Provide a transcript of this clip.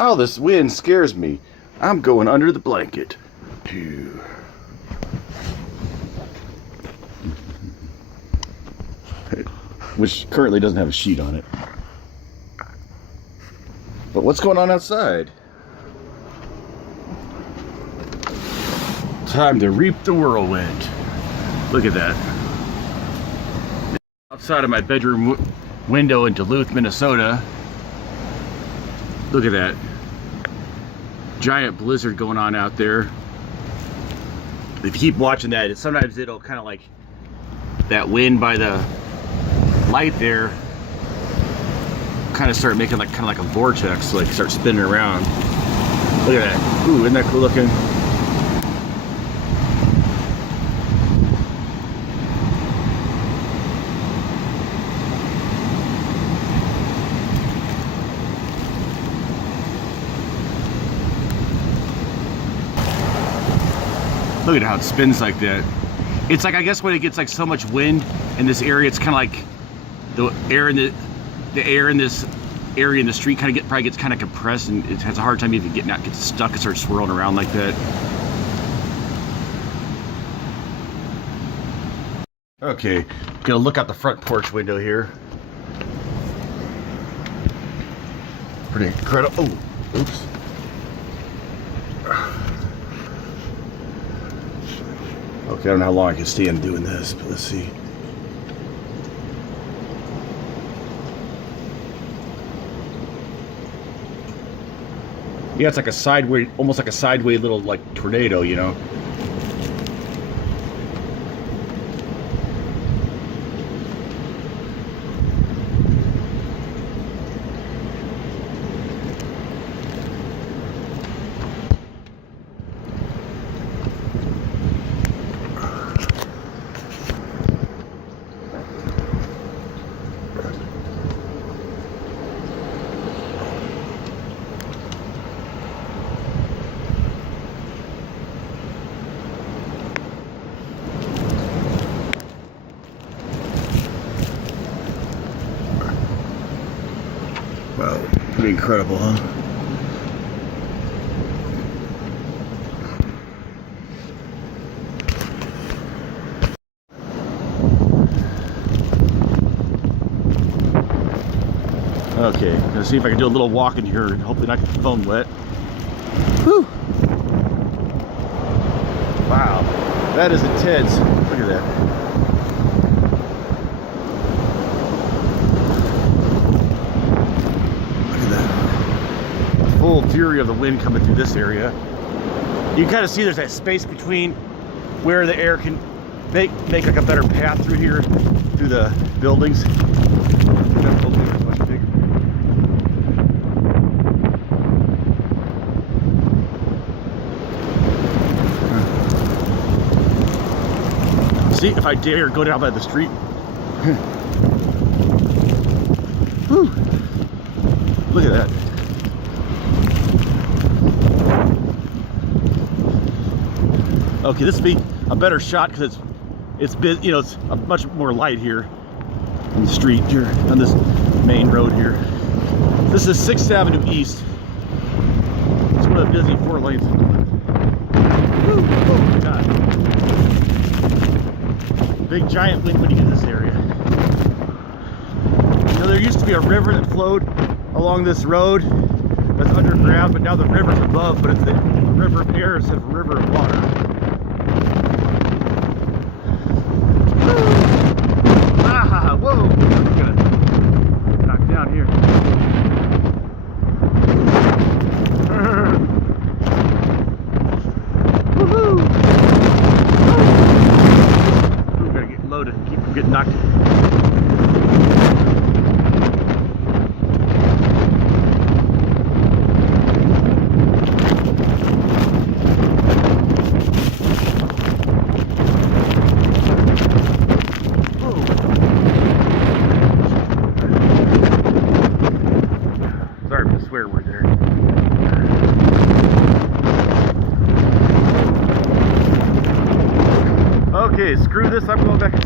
Oh, this wind scares me. I'm going under the blanket. Phew. Which currently doesn't have a sheet on it. But what's going on outside? Time to reap the whirlwind. Look at that. Outside of my bedroom window in Duluth, Minnesota. Look at that. Giant blizzard going on out there. If you keep watching that, sometimes it'll kind of like that wind by the light there kind of start making like kind of like a vortex, like start spinning around. Look at that. Ooh, isn't that cool looking? Look at how it spins like that. It's like, I guess when it gets like so much wind in this area, it's kind of like the air in this area in the street probably gets kind of compressed, and it has a hard time even gets stuck and starts swirling around like that. Okay, gonna look out the front porch window here. Pretty incredible. Oh, oops. Okay, I don't know how long I can stand doing this, but let's see. Yeah, it's like a sideways, almost like a sideways little like tornado, you know. Wow, pretty incredible, huh? Okay, gonna see if I can do a little walk in here and hopefully not get the phone wet. Whew! Wow, that is intense. Look at that. Full fury of the wind coming through this area. You can kind of see there's that space between where the air can make like a better path through here, through the buildings. That building is much bigger. See, if I dare go down by the street. Whew. Look at that. Okay, this would be a better shot because it's you know, it's a much more light here on the street here, on this main road here. This is 6th Avenue East. It's one of the busy 4 lanes. Woo! Oh my God. Big giant wind when you get in this area. You know, there used to be a river that flowed along this road that's underground, but now the river's above, but it's the river of air instead of a river of water. Ah, whoa! I'm gonna knock down here. Woohoo! Ooh, gotta get low to keep from getting knocked. Swear word there. Okay, screw this, I'm going back